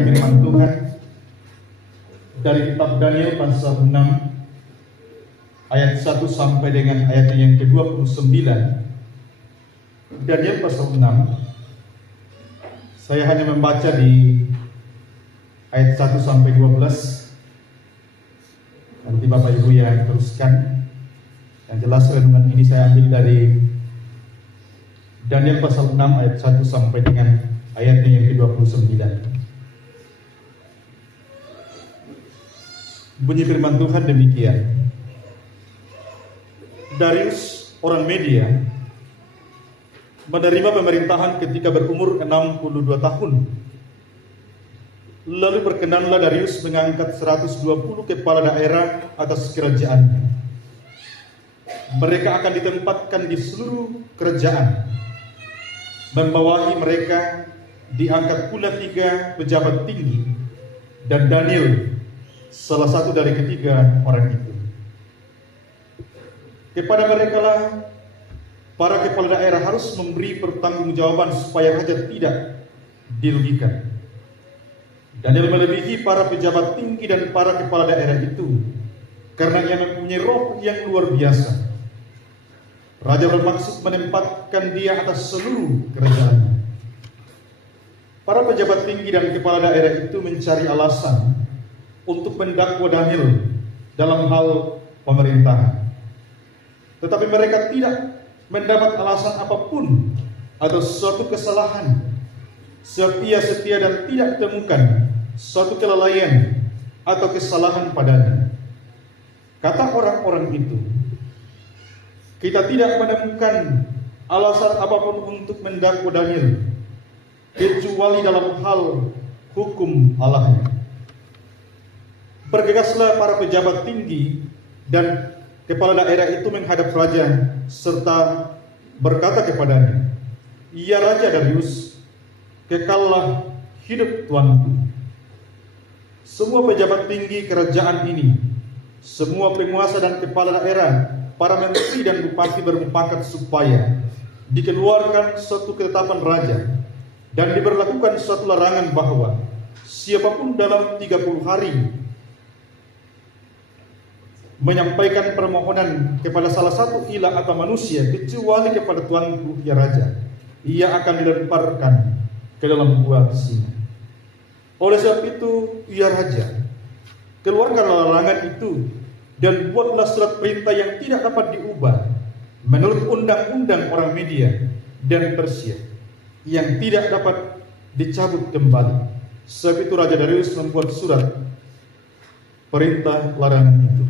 membacakan firman Tuhan dari kitab Daniel pasal 6 ayat 1 sampai dengan ayat yang ke-29. Daniel pasal 6. Saya hanya membaca di ayat 1 sampai 12. Nanti Bapak Ibu yang teruskan. Yang jelas renungan ini saya ambil dari Daniel pasal 6 ayat 1 sampai dengan ayatnya yang ke-29. Bunyi firman Tuhan demikian. Darius orang Media menerima pemerintahan ketika berumur 62 tahun. Lalu berkenanlah Darius mengangkat 120 kepala daerah atas kerajaannya. Mereka akan ditempatkan di seluruh kerajaan. Membawahi mereka diangkat pula 3 pejabat tinggi, dan Daniel salah satu dari ketiga orang itu. Kepada mereka lah para kepala daerah harus memberi pertanggungjawaban supaya raja tidak dirugikan. Daniel melebihi para pejabat tinggi dan para kepala daerah itu karena ia mempunyai roh yang luar biasa. Raja bermaksud menempatkan dia atas seluruh kerajaannya. Para pejabat tinggi dan kepala daerah itu mencari alasan untuk mendakwa Daniel dalam hal pemerintahan. Tetapi mereka tidak mendapat alasan apapun atau suatu kesalahan. Sebab ia setia dan tidak ditemukan suatu kelalaian atau kesalahan padanya. Kata orang-orang itu, kita tidak menemukan alasan apapun untuk mendakwa Daniel kecuali dalam hal hukum Allahnya. Bergegaslah para pejabat tinggi dan kepala daerah itu menghadap raja serta berkata kepadanya, "Ya Raja Darius, kekallah hidup tuanku. Semua pejabat tinggi kerajaan ini, semua penguasa dan kepala daerah, para menteri dan bupati bermufakat supaya dikeluarkan suatu ketetapan raja dan diberlakukan suatu larangan bahwa siapapun dalam 30 hari menyampaikan permohonan kepada salah satu ilah atau manusia kecuali kepada tuanku ya raja, ia akan dilemparkan ke dalam gua singa. Oleh sebab itu ya raja, keluarkanlah larangan itu dan buatlah surat perintah yang tidak dapat diubah menurut undang-undang orang Media dan Persia yang tidak dapat dicabut kembali. Sebab itu Raja Darius membuat surat perintah larangan itu.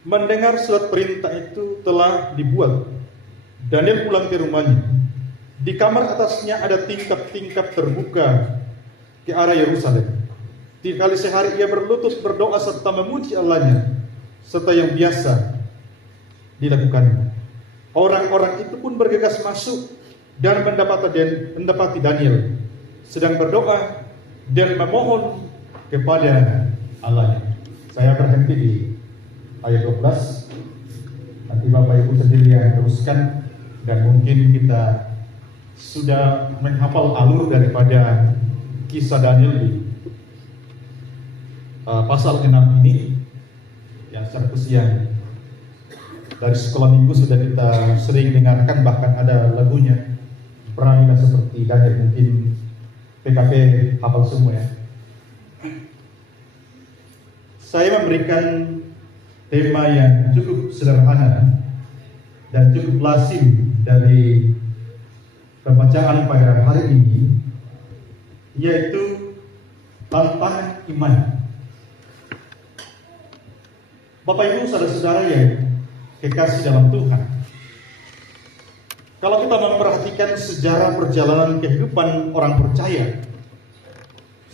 Mendengar surat perintah itu telah dibuat, Daniel pulang ke rumahnya. Di kamar atasnya ada tingkap-tingkap terbuka ke arah Yerusalem. 3 kali sehari ia berlutut berdoa serta memuji Allahnya, serta yang biasa dilakukannya. Orang-orang itu pun bergegas masuk dan mendapati Daniel sedang berdoa dan memohon kepada Allahnya. Saya berhenti di ayat 12. Nanti Bapak Ibu sendiri yang teruskan, dan mungkin kita sudah menghafal alur daripada kisah Daniel di pasal 6 ini, yang secara khususnya dari sekolah minggu sudah kita sering dengarkan, bahkan ada lagunya, Beranilah Seperti Daniel. Mungkin PKP hafal semua ya. Saya memberikan tema yang cukup sederhana dan cukup lazim dari pembacaan pada hari ini, yaitu tantangan iman. Bapak Ibu saudara-saudara yang kekasih dalam Tuhan, kalau kita memperhatikan sejarah perjalanan kehidupan orang percaya,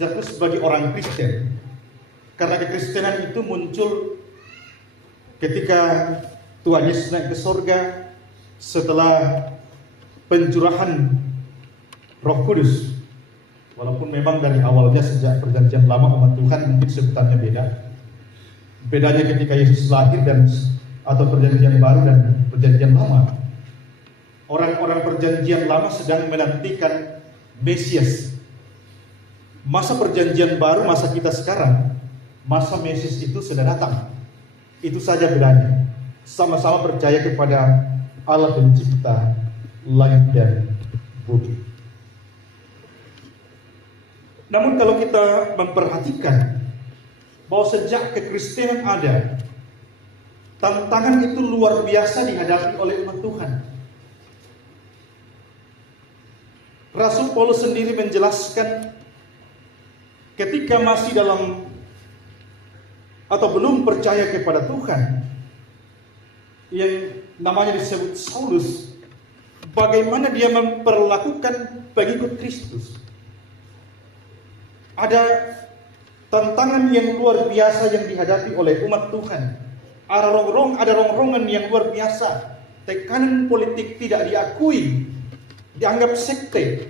satu sebagai orang Kristen, karena kekristenan itu muncul ketika Tuhan Yesus naik ke sorga setelah pencurahan Roh Kudus. Walaupun memang dari awalnya sejak perjanjian lama umat Tuhan mungkin sebutannya beda. Bedanya ketika Yesus lahir dan atau perjanjian baru dan perjanjian lama. Orang-orang perjanjian lama sedang menantikan Mesias. masa perjanjian baru, masa kita sekarang, masa Mesias itu sudah datang. Itu saja bedanya. Sama-sama percaya kepada Allah pencipta langit dan bumi. Namun kalau kita memperhatikan bahwa sejak kekristenan ada, tantangan itu luar biasa dihadapi oleh umat Tuhan. Rasul Paulus sendiri menjelaskan ketika masih dalam atau belum percaya kepada Tuhan, yang namanya disebut Saulus, bagaimana dia memperlakukan pengikut Kristus. Ada tantangan yang luar biasa yang dihadapi oleh umat Tuhan. Ada rongrongan yang luar biasa. Tekanan politik tidak diakui, dianggap sekte.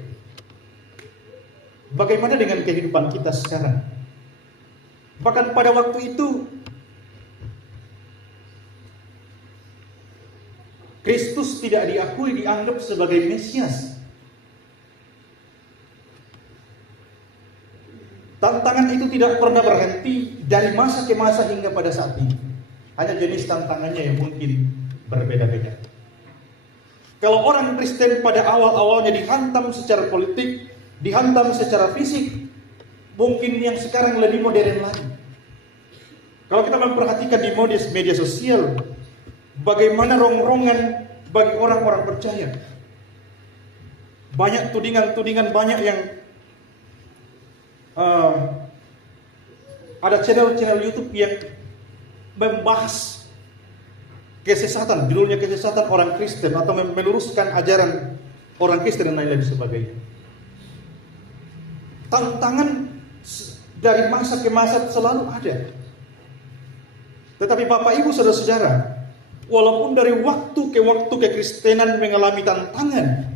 Bagaimana dengan kehidupan kita sekarang? Bahkan pada waktu itu Kristus tidak diakui, dianggap sebagai Mesias. Tantangan itu tidak pernah berhenti dari masa ke masa hingga pada saat ini. Hanya jenis tantangannya yang mungkin berbeda-beda. Kalau orang Kristen pada awal-awalnya dihantam secara politik, dihantam secara fisik, mungkin yang sekarang lebih modern lagi. Kalau kita memperhatikan di media sosial, bagaimana rongrongan bagi orang-orang percaya. Banyak tudingan-tudingan, banyak yang ada channel-channel YouTube yang membahas kesesatan, judulnya kesesatan orang Kristen, atau meluruskan ajaran orang Kristen dan lain-lain sebagainya. Tantangan dari masa ke masa selalu ada. Tetapi Bapak Ibu Saudara-saudara, walaupun dari waktu ke waktu kekristenan mengalami tantangan,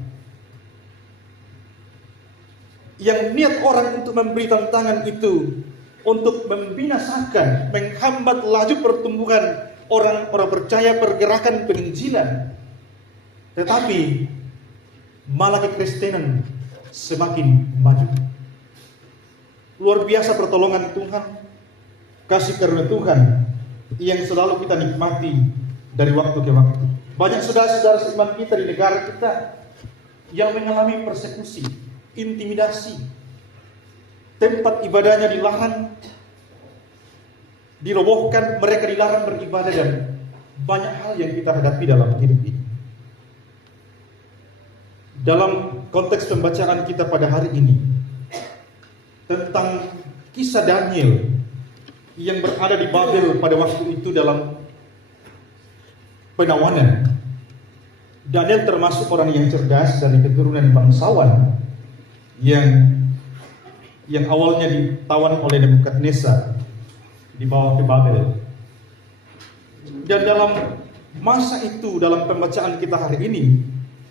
yang niat orang untuk memberi tantangan itu untuk membinasakan, menghambat laju pertumbuhan orang-orang percaya pergerakan penginjilan, tetapi malah kekristenan semakin maju. Luar biasa pertolongan Tuhan, kasih karunia Tuhan yang selalu kita nikmati dari waktu ke waktu. Banyak saudara-saudara seiman kita di negara kita yang mengalami persekusi, intimidasi, tempat ibadahnya dilarang, dirobohkan, mereka dilarang beribadah, dan banyak hal yang kita hadapi dalam hidup ini. Dalam konteks pembacaan kita pada hari ini tentang kisah Daniel yang berada di Babel pada waktu itu dalam penawanan. Daniel termasuk orang yang cerdas dari keturunan bangsawan yang awalnya ditawan oleh Nebukadnezar, dibawa ke Babel. Dan dalam masa itu, dalam pembacaan kita hari ini,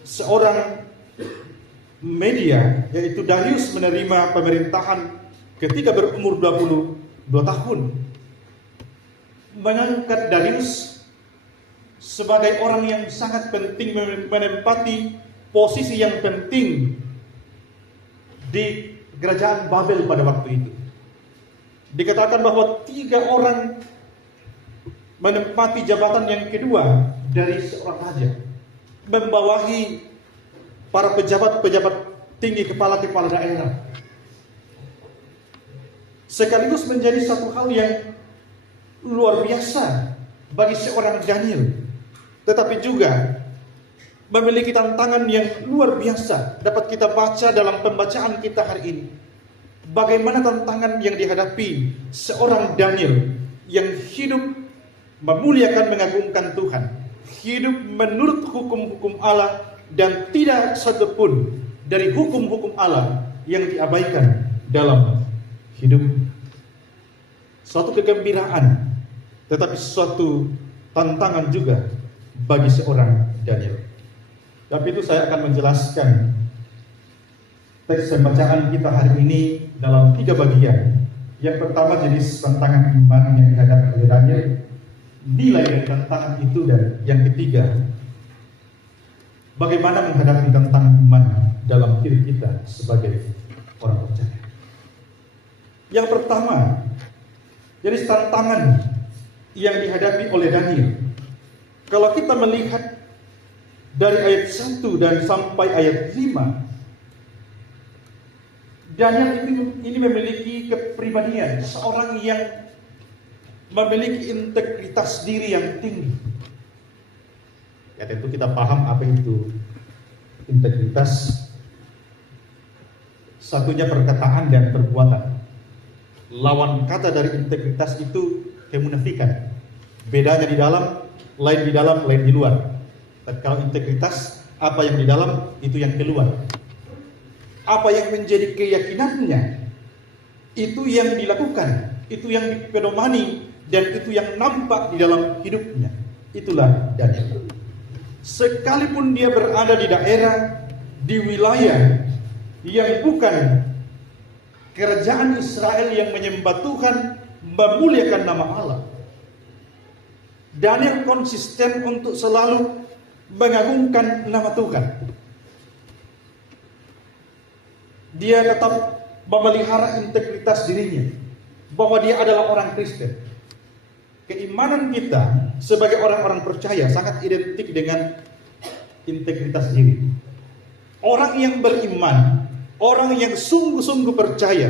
seorang media, yaitu Darius, menerima pemerintahan ketika berumur 22 tahun. Mengangkat Darius sebagai orang yang sangat penting, menempati posisi yang penting di kerajaan Babel pada waktu itu. Dikatakan bahwa 3 orang menempati jabatan yang kedua dari seorang raja, membawahi para pejabat-pejabat tinggi, kepala-kepala daerah. Sekaligus menjadi satu hal yang luar biasa bagi seorang Daniel, tetapi juga memiliki tantangan yang luar biasa. Dapat kita baca dalam pembacaan kita hari ini, bagaimana tantangan yang dihadapi seorang Daniel yang hidup memuliakan, mengagungkan Tuhan, hidup menurut hukum-hukum Allah, dan tidak satupun dari hukum-hukum Allah yang diabaikan dalam hidup. Suatu kegembiraan, tetapi suatu tantangan juga bagi seorang Daniel. Tapi itu saya akan menjelaskan teks pembacaan kita hari ini dalam 3 bagian. Yang pertama, jenis tantangan iman yang dihadapi oleh Daniel, nilai dari tantangan itu, dan yang ketiga, bagaimana menghadapi tantangan iman dalam diri kita sebagai orang percaya. Yang pertama, jadi tantangan yang dihadapi oleh Daniel. Kalau kita melihat dari ayat 1 dan sampai ayat 5, Daniel ini memiliki kepribadian seorang yang memiliki integritas diri yang tinggi. Ya, tentu kita paham apa itu integritas. Satunya perkataan dan perbuatan. Lawan kata dari integritas itu kemunafikan. Bedanya di dalam, lain di dalam, lain di luar. Dan kalau integritas, apa yang di dalam, itu yang keluar. Apa yang menjadi keyakinannya, itu yang dilakukan, itu yang dipedomani, dan itu yang nampak di dalam hidupnya. Itulah Daniel. Sekalipun dia berada di daerah, di wilayah yang bukan kerajaan Israel yang menyembah Tuhan, memuliakan nama Allah, Daniel konsisten untuk selalu mengagungkan nama Tuhan. Dia tetap memelihara integritas dirinya, bahwa dia adalah orang Kristen. Keimanan kita sebagai orang-orang percaya sangat identik dengan integritas diri. Orang yang beriman, orang yang sungguh-sungguh percaya,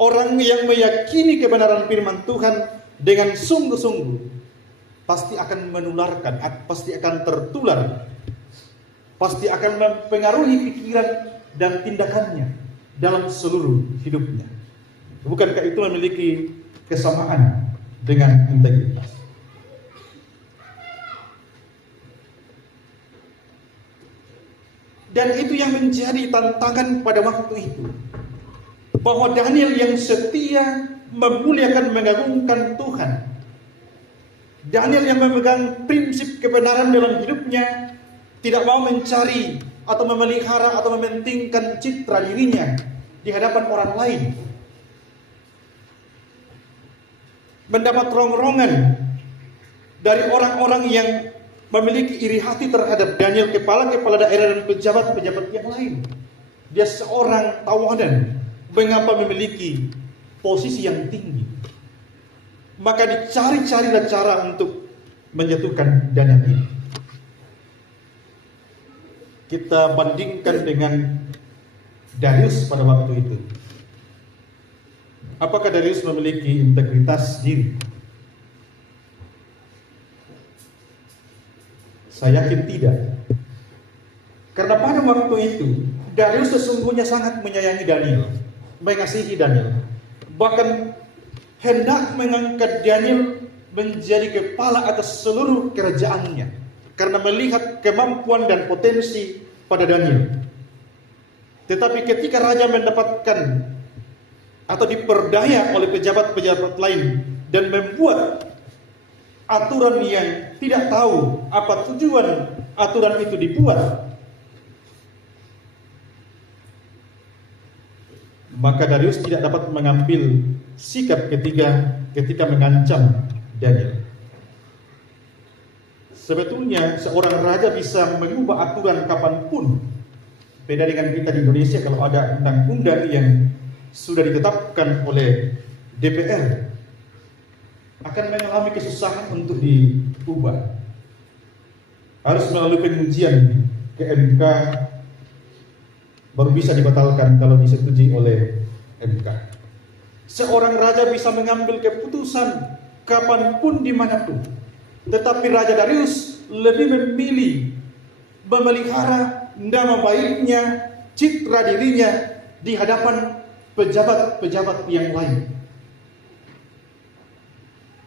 orang yang meyakini kebenaran firman Tuhan dengan sungguh-sungguh, pasti akan menularkan, pasti akan tertular, pasti akan mempengaruhi pikiran dan tindakannya dalam seluruh hidupnya. Bukankah itu memiliki kesamaan dengan integritas? Dan itu yang menjadi tantangan pada waktu itu, bahwa Daniel yang setia memuliakan, mengagungkan Tuhan, Daniel yang memegang prinsip kebenaran dalam hidupnya, tidak mau mencari atau memelihara atau mementingkan citra dirinya di hadapan orang lain, mendapat rongrongan dari orang-orang yang memiliki iri hati terhadap Daniel, kepala-kepala daerah dan pejabat-pejabat yang lain. Dia seorang tawanan, mengapa memiliki posisi yang tinggi. Maka dicari-carilah cara untuk menjatuhkan Daniel ini. Kita bandingkan dengan Darius pada waktu itu. Apakah Darius memiliki integritas diri? Saya yakin tidak. Karena pada waktu itu Darius sesungguhnya sangat menyayangi Daniel, mengasihi Daniel, bahkan hendak mengangkat Daniel menjadi kepala atas seluruh kerajaannya, karena melihat kemampuan dan potensi pada Daniel. Tetapi ketika raja mendapatkan atau diperdaya oleh pejabat-pejabat lain dan membuat aturan yang tidak tahu apa tujuan aturan itu dibuat, maka Darius tidak dapat mengambil sikap ketika mengancam Daniel. Sebetulnya seorang raja bisa mengubah aturan kapanpun. Beda dengan kita di Indonesia, kalau ada undang-undang yang sudah ditetapkan oleh DPR, akan mengalami kesusahan untuk diubah. Harus melalui pengujian ke MK, baru bisa dibatalkan kalau disetujui oleh MK. Seorang raja bisa mengambil keputusan kapanpun, dimanapun. Tetapi Raja Darius lebih memilih memelihara nama baiknya, citra dirinya di hadapan pejabat-pejabat yang lain.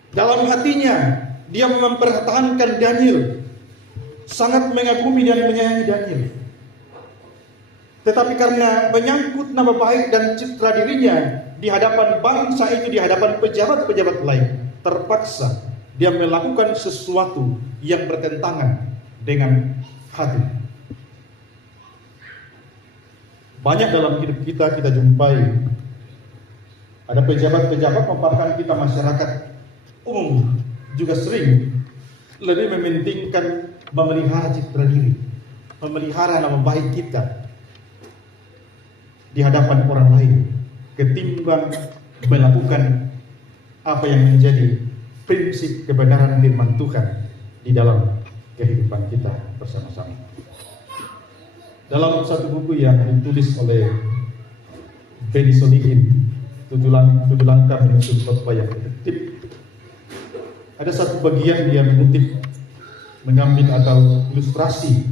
Dalam hatinya dia mempertahankan Daniel, sangat mengagumi dan menyayangi Daniel. Tetapi karena menyangkut nama baik dan citra dirinya di hadapan bangsa itu, di hadapan pejabat-pejabat lain, terpaksa dia melakukan sesuatu yang bertentangan dengan hati. Banyak dalam hidup kita jumpai ada pejabat-pejabat, bahkan kita masyarakat umum juga sering lebih mementingkan memelihara citra diri, memelihara nama baik kita di hadapan orang lain, ketimbang melakukan apa yang menjadi prinsip kebenaran firman Tuhan di dalam kehidupan kita bersama-sama. Dalam satu buku yang ditulis oleh Benny Solihin, 7 langkah menyusun khotbah yang efektif, ada satu bagian dia mengambil atau ilustrasi.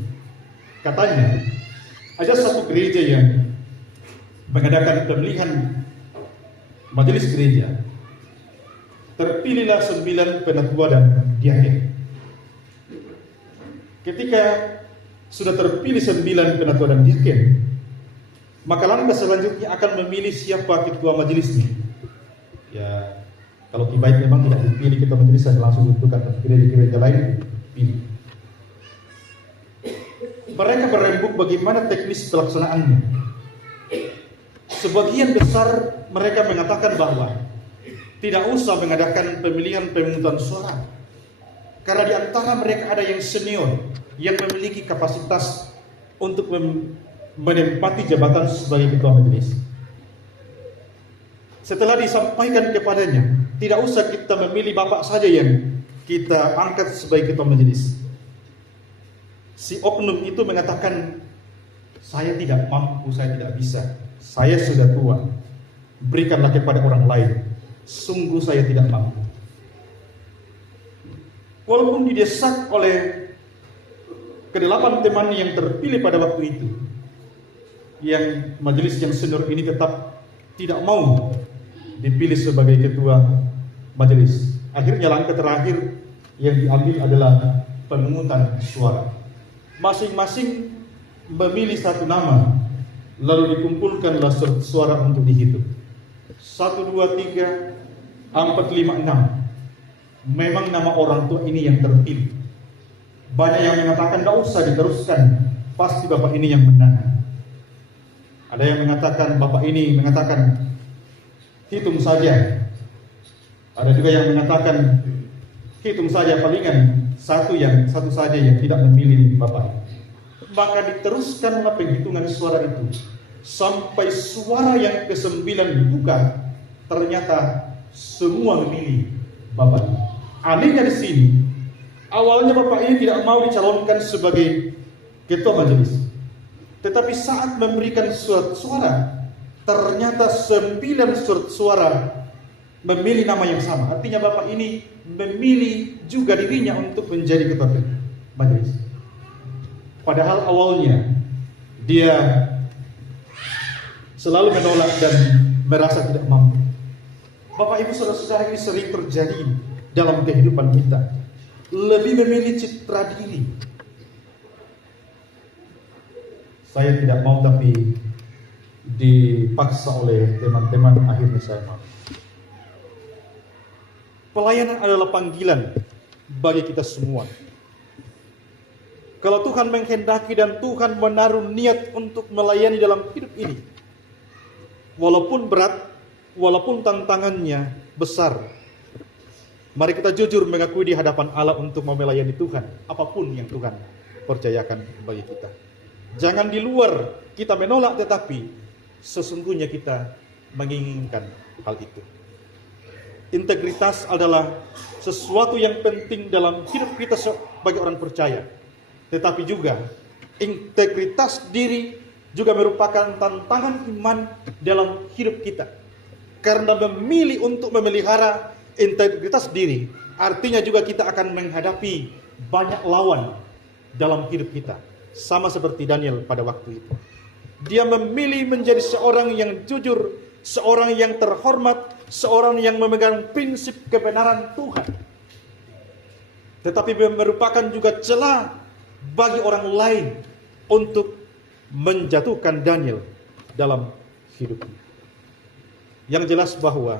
Katanya, ada satu gereja yang mengadakan pemilihan majelis gereja. Terpilihlah 9 penatua dan diaken. Ketika sudah terpilih 9 penatua dan diaken, maka langkah selanjutnya akan memilih siapa ketua majelisnya. Ya, kalau baik memang tidak dipilih ketua majelis, langsung tentukan gereja-gereja lain pilih. Mereka berembuk bagaimana teknis pelaksanaannya. Sebagian besar mereka mengatakan bahwa tidak usah mengadakan pemilihan pemungutan suara, karena di antara mereka ada yang senior yang memiliki kapasitas untuk menempati jabatan sebagai ketua majelis. Setelah disampaikan kepadanya, tidak usah kita memilih bapak saja yang kita angkat sebagai ketua majelis. Si oknum itu mengatakan, saya tidak mampu, saya tidak bisa, saya sudah tua, berikanlah kepada orang lain, sungguh saya tidak mampu. Walaupun didesak oleh ke-8 teman yang terpilih pada waktu itu, yang majelis yang senior ini tetap tidak mau dipilih sebagai ketua majelis. Akhirnya langkah terakhir yang diambil adalah pemungutan suara. Masing-masing memilih satu nama, lalu dikumpulkanlah suara untuk dihitung. 1, 2, 3, 4, 5, 6. Memang nama orang tua ini yang terpilih. Banyak yang mengatakan tidak usah diteruskan, pasti bapak ini yang menang. Ada yang mengatakan bapak ini mengatakan hitung saja. Ada juga yang mengatakan hitung saja, palingan satu saja yang tidak memilih bapak. Maka diteruskanlah penghitungan suara itu sampai suara yang ke-9 dibuka, ternyata semua memilih bapak. Anehnya di sini, awalnya bapak ini tidak mau dicalonkan sebagai ketua majelis, tetapi saat memberikan surat suara, ternyata 9 surat suara memilih nama yang sama. Artinya bapak ini memilih juga dirinya untuk menjadi ketua majelis. Padahal awalnya dia selalu menolak dan merasa tidak mampu. Bapak ibu saudara-saudara, ini sering terjadi dalam kehidupan kita. Lebih memilih citra diri. Saya tidak mau, tapi dipaksa oleh teman-teman, akhirnya saya mau. Pelayanan adalah panggilan bagi kita semua. Kalau Tuhan menghendaki dan Tuhan menaruh niat untuk melayani dalam hidup ini, walaupun berat, walaupun tantangannya besar, mari kita jujur mengakui di hadapan Allah untuk mau melayani Tuhan, apapun yang Tuhan percayakan bagi kita. Jangan di luar kita menolak, tetapi sesungguhnya kita menginginkan hal itu. Integritas adalah sesuatu yang penting dalam hidup kita sebagai orang percaya. Tetapi juga integritas diri juga merupakan tantangan iman dalam hidup kita. Karena memilih untuk memelihara integritas diri, artinya juga kita akan menghadapi banyak lawan dalam hidup kita. Sama seperti Daniel pada waktu itu. Dia memilih menjadi seorang yang jujur, seorang yang terhormat, seorang yang memegang prinsip kebenaran Tuhan. Tetapi merupakan juga celah bagi orang lain untuk menjatuhkan Daniel dalam hidupnya. Yang jelas bahwa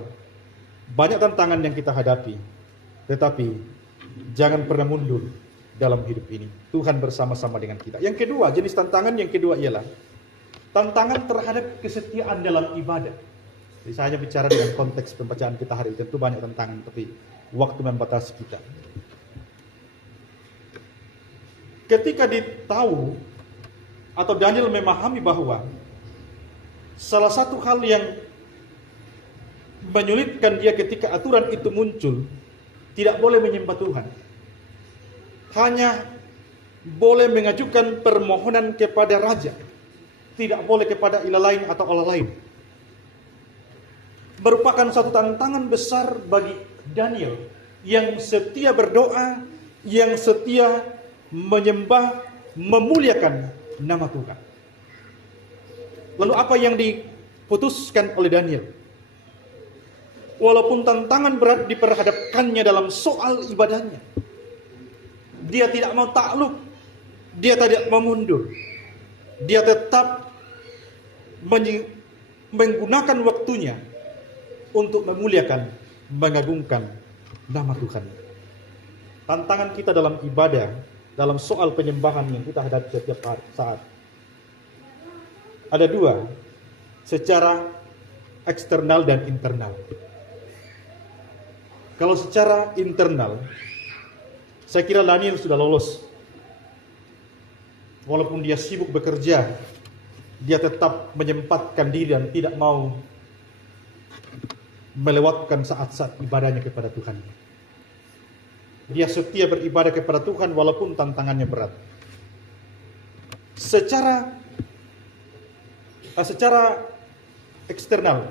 banyak tantangan yang kita hadapi, tetapi jangan pernah mundur dalam hidup ini. Tuhan bersama-sama dengan kita. Yang kedua, jenis tantangan yang kedua ialah tantangan terhadap kesetiaan dalam ibadah. Jadi saya hanya bicara dengan konteks pembacaan kita hari ini. Tentu banyak tantangan, tapi waktu membatasi kita. Ketika ditahu atau Daniel memahami bahwa salah satu hal yang menyulitkan dia ketika aturan itu muncul, tidak boleh menyembah Tuhan. Hanya boleh mengajukan permohonan kepada raja, tidak boleh kepada ilah lain atau Allah lain. Merupakan satu tantangan besar bagi Daniel yang setia berdoa, yang setia menyembah, memuliakan nama Tuhan. Lalu apa yang diputuskan oleh Daniel? Walaupun tantangan berat diperhadapkannya dalam soal ibadahnya, dia tidak mau takluk, dia tidak mau mundur. Dia tetap menggunakan waktunya untuk memuliakan, mengagungkan nama Tuhan. Tantangan kita dalam ibadah, dalam soal penyembahan yang kita hadapi setiap saat, ada dua, secara eksternal dan internal. Kalau secara internal, saya kira Daniel sudah lolos. Walaupun dia sibuk bekerja, dia tetap menyempatkan diri dan tidak mau melewatkan saat-saat ibadahnya kepada Tuhan. Dia setia beribadah kepada Tuhan walaupun tantangannya berat. Secara eksternal,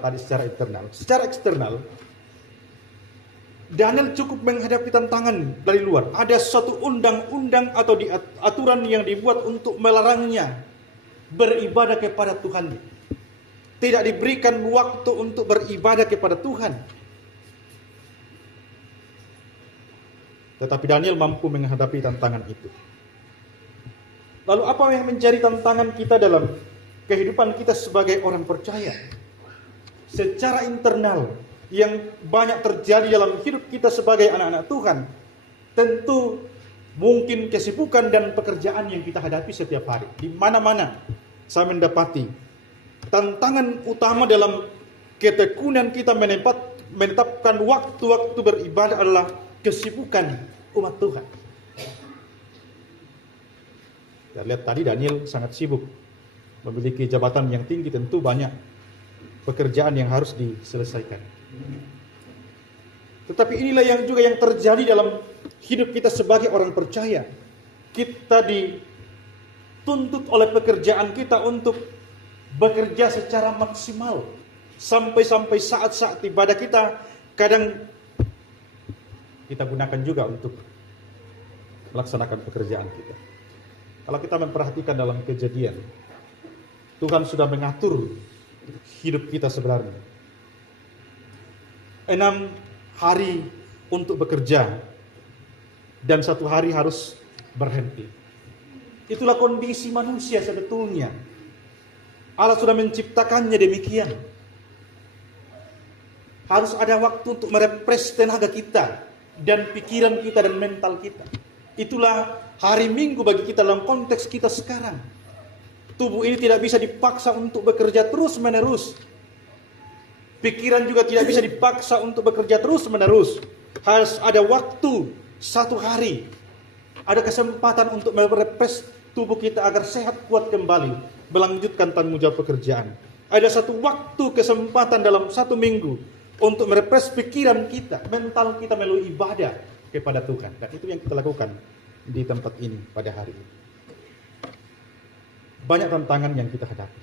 secara eksternal, Daniel cukup menghadapi tantangan dari luar. Ada suatu undang-undang atau aturan yang dibuat untuk melarangnya beribadah kepada Tuhan. Tidak diberikan waktu untuk beribadah kepada Tuhan. Tetapi Daniel mampu menghadapi tantangan itu. Lalu apa yang menjadi tantangan kita dalam kehidupan kita sebagai orang percaya? Secara internal, yang banyak terjadi dalam hidup kita sebagai anak-anak Tuhan, tentu mungkin kesibukan dan pekerjaan yang kita hadapi setiap hari. Di mana-mana saya mendapati tantangan utama dalam ketekunan kita menetapkan waktu-waktu beribadah adalah kesibukan umat Tuhan. Kita lihat tadi Daniel sangat sibuk, memiliki jabatan yang tinggi, tentu banyak pekerjaan yang harus diselesaikan. Tetapi inilah yang juga yang terjadi dalam hidup kita sebagai orang percaya. Kita dituntut oleh pekerjaan kita untuk bekerja secara maksimal. Sampai-sampai saat-saat ibadah kita kadang kita gunakan juga untuk melaksanakan pekerjaan kita. Kalau kita memperhatikan dalam Kejadian, Tuhan sudah mengatur hidup kita sebenarnya. 6 hari untuk bekerja dan 1 hari harus berhenti. Itulah kondisi manusia sebetulnya. Allah sudah menciptakannya demikian. Harus ada waktu untuk merefresh tenaga kita dan pikiran kita dan mental kita. Itulah hari Minggu bagi kita dalam konteks kita sekarang. Tubuh ini tidak bisa dipaksa untuk bekerja terus-menerus. Pikiran juga tidak bisa dipaksa untuk bekerja terus-menerus. Harus ada waktu, 1 hari. Ada kesempatan untuk merefresh tubuh kita agar sehat, kuat kembali, melanjutkan tanggung jawab pekerjaan. Ada 1 waktu kesempatan dalam 1 minggu untuk merefresh pikiran kita, mental kita melalui ibadah kepada Tuhan. Dan itu yang kita lakukan di tempat ini pada hari ini. Banyak tantangan yang kita hadapi.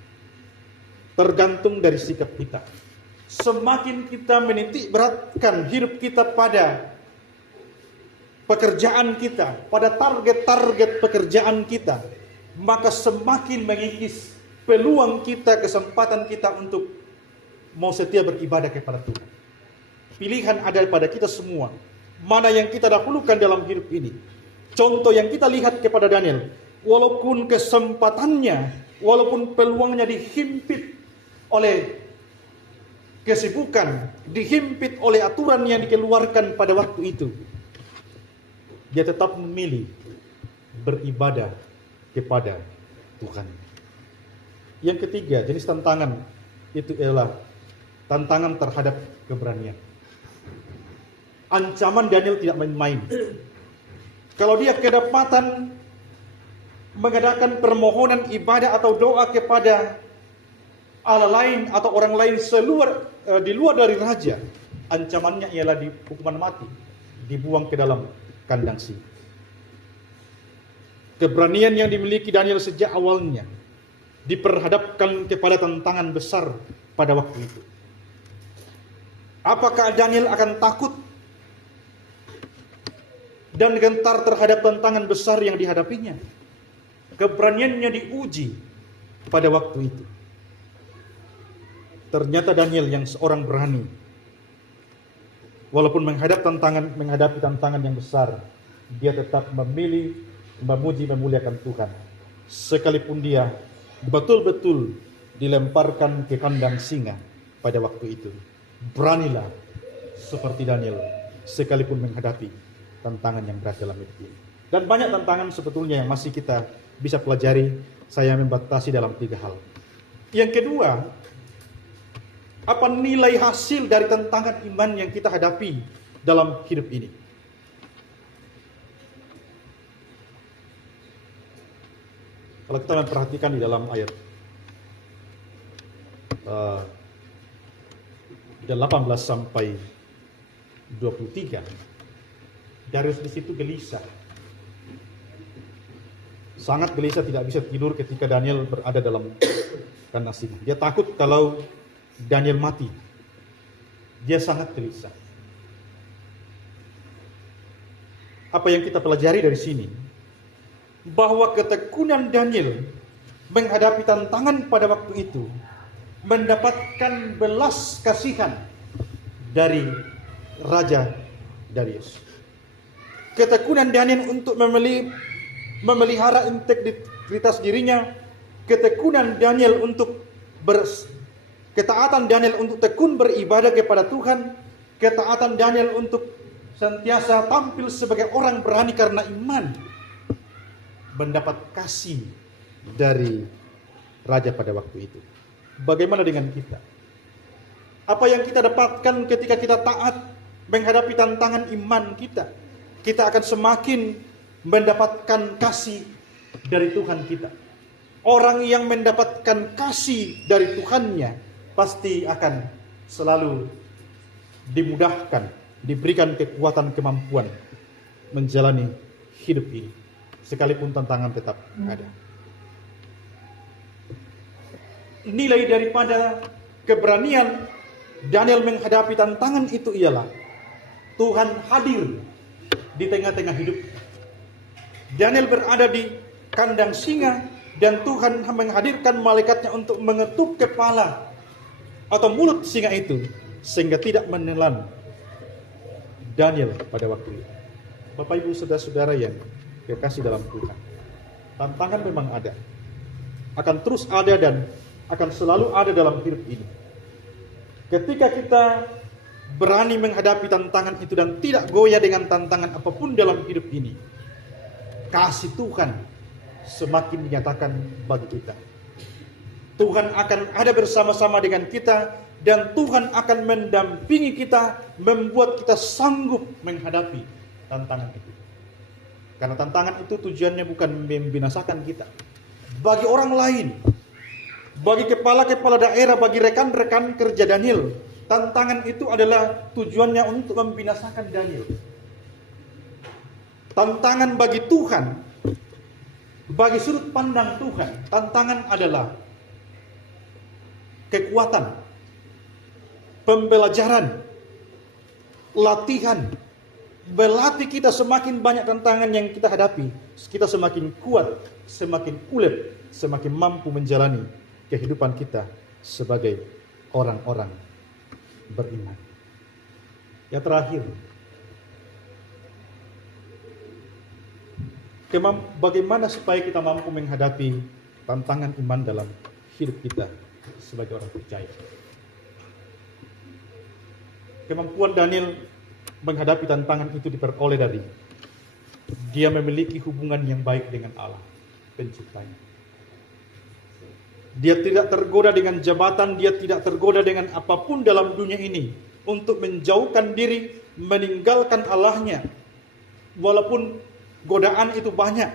Tergantung dari sikap kita. Semakin kita menitik beratkan hidup kita pada pekerjaan kita, pada target-target pekerjaan kita, maka semakin mengikis peluang kita, kesempatan kita untuk mau setia beribadah kepada Tuhan. Pilihan ada pada kita semua. Mana yang kita dahulukan dalam hidup ini. Contoh yang kita lihat kepada Daniel, walaupun kesempatannya, walaupun peluangnya dihimpit oleh kesibukan, dihimpit oleh aturan yang dikeluarkan pada waktu itu, dia tetap memilih beribadah kepada Tuhan. Yang ketiga, jenis tantangan itu adalah tantangan terhadap keberanian. Ancaman Daniel tidak main-main. Kalau dia kedapatan mengadakan permohonan ibadah atau doa kepada Allah lain atau orang lain di luar dari raja, ancamannya ialah hukuman mati, dibuang ke dalam kandang singa. Keberanian yang dimiliki Daniel sejak awalnya diperhadapkan kepada tantangan besar pada waktu itu. Apakah Daniel akan takut dan gentar terhadap tantangan besar yang dihadapinya? Keberaniannya diuji pada waktu itu. Ternyata Daniel yang seorang berani, walaupun menghadapi tantangan yang besar, dia tetap memilih memuji memuliakan Tuhan, sekalipun dia betul-betul dilemparkan ke kandang singa pada waktu itu. Beranilah seperti Daniel, sekalipun menghadapi tantangan yang berat dalam hidup ini. Dan banyak tantangan sebetulnya yang masih kita bisa pelajari. Saya membatasi dalam 3 hal. Yang kedua, apa nilai hasil dari tantangan iman yang kita hadapi dalam hidup ini? Kalau kita memperhatikan di dalam ayat 18 sampai 23, Darius di situ gelisah. Sangat gelisah, tidak bisa tidur ketika Daniel berada dalam kandang singa. Dia takut kalau Daniel mati. Dia sangat gelisah. Apa yang kita pelajari dari sini? Bahwa ketekunan Daniel menghadapi tantangan pada waktu itu mendapatkan belas kasihan dari Raja Darius. Ketekunan Daniel untuk memelihara integritas dirinya, ketekunan Daniel untuk ketaatan Daniel untuk tekun beribadah kepada Tuhan, ketaatan Daniel untuk senantiasa tampil sebagai orang berani karena iman, mendapat kasih dari raja pada waktu itu. Bagaimana dengan kita? Apa yang kita dapatkan ketika kita taat menghadapi tantangan iman kita? Kita akan semakin mendapatkan kasih dari Tuhan kita. Orang yang mendapatkan kasih dari Tuhannya pasti akan selalu dimudahkan, diberikan kekuatan, kemampuan menjalani hidup ini, sekalipun tantangan tetap ada. Nilai daripada keberanian Daniel menghadapi tantangan itu ialah Tuhan hadir di tengah-tengah hidup. Daniel berada di kandang singa dan Tuhan menghadirkan malaikatnya untuk mengetuk kepala atau mulut singa itu sehingga tidak menelan Daniel pada waktu itu. Bapak Ibu saudara-saudara yang kekasih dalam Tuhan, tantangan memang ada, akan terus ada dan akan selalu ada dalam hidup ini. Ketika kita berani menghadapi tantangan itu dan tidak goyah dengan tantangan apapun dalam hidup ini, kasih Tuhan semakin dinyatakan bagi kita. Tuhan akan ada bersama-sama dengan kita dan Tuhan akan mendampingi kita, membuat kita sanggup menghadapi tantangan itu. Karena tantangan itu tujuannya bukan membinasakan kita. Bagi orang lain, bagi kepala-kepala daerah, bagi rekan-rekan kerja Daniel, tantangan itu adalah tujuannya untuk membinasakan Daniel. Tantangan bagi Tuhan, bagi sudut pandang Tuhan, tantangan adalah kekuatan, pembelajaran, latihan, berlatih kita. Semakin banyak tantangan yang kita hadapi, kita semakin kuat, semakin ulet, semakin mampu menjalani kehidupan kita sebagai orang-orang beriman. Yang terakhir, bagaimana supaya kita mampu menghadapi tantangan iman dalam hidup kita sebagai orang percaya. Kemampuan Daniel menghadapi tantangan itu diperoleh dari dia memiliki hubungan yang baik dengan Allah, penciptanya. Dia tidak tergoda dengan jabatan, dia tidak tergoda dengan apapun dalam dunia ini untuk menjauhkan diri, meninggalkan Allahnya. Walaupun godaan itu banyak,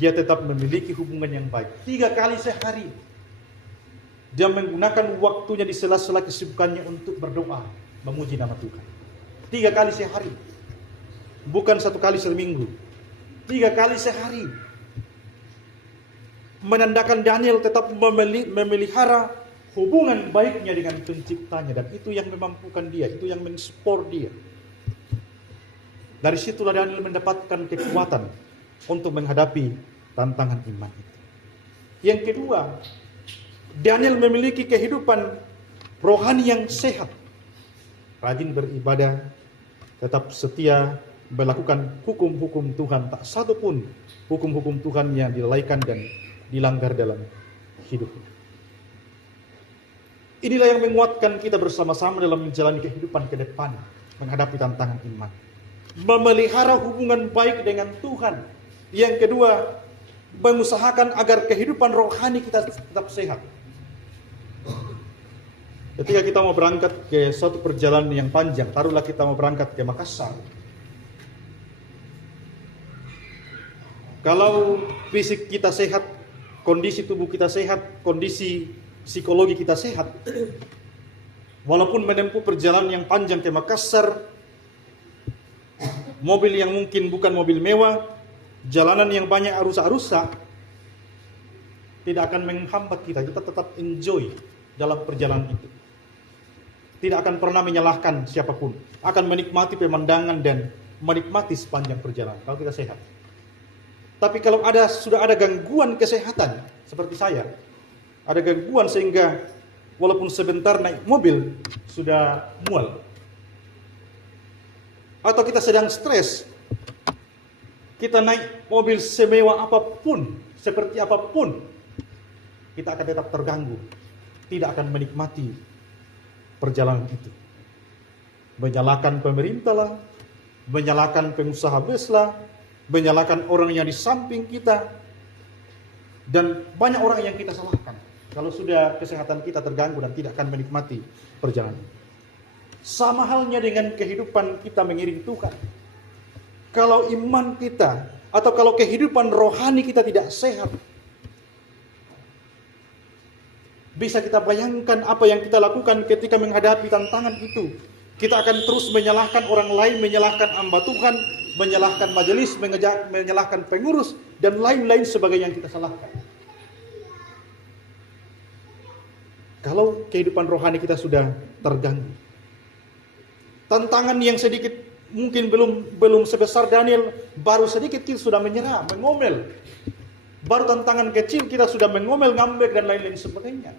dia tetap memiliki hubungan yang baik. 3 kali sehari Dia menggunakan waktunya di sela-sela kesibukannya untuk berdoa, memuji nama Tuhan. 3 kali sehari. Bukan 1 kali seminggu. 3 kali sehari. Menandakan Daniel tetap memelihara hubungan baiknya dengan penciptanya. Dan itu yang memampukan dia, itu yang mensupport dia. Dari situlah Daniel mendapatkan kekuatan untuk menghadapi tantangan iman itu. Yang kedua, Daniel memiliki kehidupan rohani yang sehat. Rajin beribadah, tetap setia melakukan hukum-hukum Tuhan. Tak satu pun hukum-hukum Tuhan yang dilalaikan dan dilanggar dalam hidupnya. Inilah yang menguatkan kita bersama-sama dalam menjalani kehidupan ke depan, menghadapi tantangan iman. Memelihara hubungan baik dengan Tuhan. Yang kedua, mengusahakan agar kehidupan rohani kita tetap sehat. Ketika kita mau berangkat ke suatu perjalanan yang panjang, taruhlah kita mau berangkat ke Makassar. Kalau fisik kita sehat, kondisi tubuh kita sehat, kondisi psikologi kita sehat, walaupun menempuh perjalanan yang panjang ke Makassar, mobil yang mungkin bukan mobil mewah, jalanan yang banyak arusa-arusa, tidak akan menghambat kita. Kita tetap enjoy dalam perjalanan itu. Tidak akan pernah menyalahkan siapapun. Akan menikmati pemandangan dan menikmati sepanjang perjalanan kalau kita sehat. Tapi kalau sudah ada gangguan kesehatan seperti saya, ada gangguan sehingga walaupun sebentar naik mobil sudah mual. Atau kita sedang stres, kita naik mobil semewah apapun, seperti apapun, kita akan tetap terganggu. Tidak akan menikmati perjalanan itu. Menyalahkan pemerintah lah, menyalahkan pengusaha bus lah, menyalahkan orang yang di samping kita, dan banyak orang yang kita salahkan kalau sudah kesehatan kita terganggu dan tidak akan menikmati perjalanan. Sama halnya dengan kehidupan kita mengiring Tuhan. Kalau iman kita atau kalau kehidupan rohani kita tidak sehat, bisa kita bayangkan apa yang kita lakukan ketika menghadapi tantangan itu. Kita akan terus menyalahkan orang lain, menyalahkan hamba Tuhan, menyalahkan majelis, menyalahkan pengurus, dan lain-lain sebagainya yang kita salahkan. Kalau kehidupan rohani kita sudah terganggu. Tantangan yang sedikit mungkin belum sebesar Daniel, baru sedikit kita sudah menyerah, mengomel. Baru tantangan kecil kita sudah mengomel, ngambek, dan lain-lain sebagainya.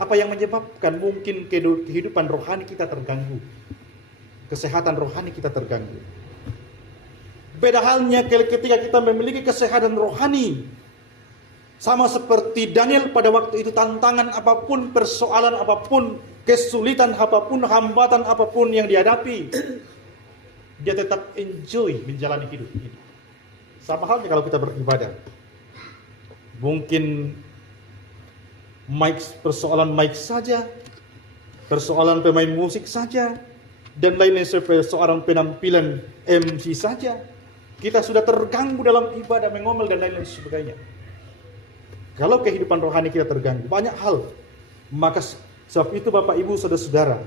Apa yang menyebabkan mungkin kehidupan rohani kita terganggu? Kesehatan rohani kita terganggu. Beda halnya ketika kita memiliki kesehatan rohani. Sama seperti Daniel pada waktu itu, tantangan apapun, persoalan apapun, kesulitan apapun, hambatan apapun yang dihadapi, dia tetap enjoy menjalani hidup ini. Sama halnya kalau kita beribadah. Mungkin persoalan mic saja, persoalan pemain musik saja, dan lain-lain seperti persoalan penampilan MC saja. Kita sudah terganggu dalam ibadah, mengomel, dan lain-lain sebagainya. Kalau kehidupan rohani kita terganggu, banyak hal. Maka sebab itu Bapak Ibu Saudara-saudara,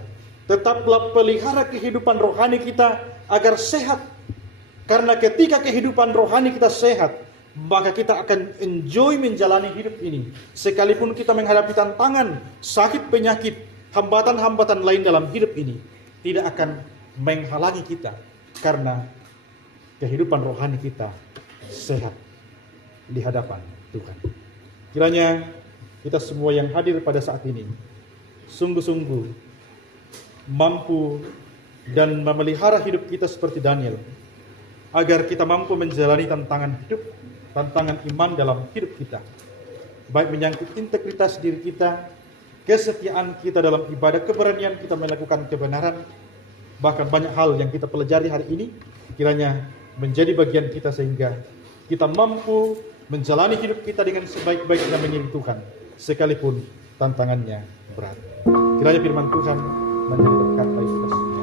tetaplah pelihara kehidupan rohani kita agar sehat. Karena ketika kehidupan rohani kita sehat, maka kita akan enjoy menjalani hidup ini. Sekalipun kita menghadapi tantangan, sakit, penyakit, hambatan-hambatan lain dalam hidup ini, tidak akan menghalangi kita. Karena kehidupan rohani kita sehat di hadapan Tuhan. Kiranya kita semua yang hadir pada saat ini sungguh-sungguh mampu dan memelihara hidup kita seperti Daniel, agar kita mampu menjalani tantangan hidup, tantangan iman dalam hidup kita, baik menyangkut integritas diri kita, kesetiaan kita dalam ibadah, keberanian kita melakukan kebenaran, bahkan banyak hal yang kita pelajari hari ini kiranya menjadi bagian kita sehingga kita mampu menjalani hidup kita dengan sebaik-baiknya mengiring Tuhan, sekalipun tantangannya berat. Kiranya firman Tuhan menjadi berkat bagi kita semua.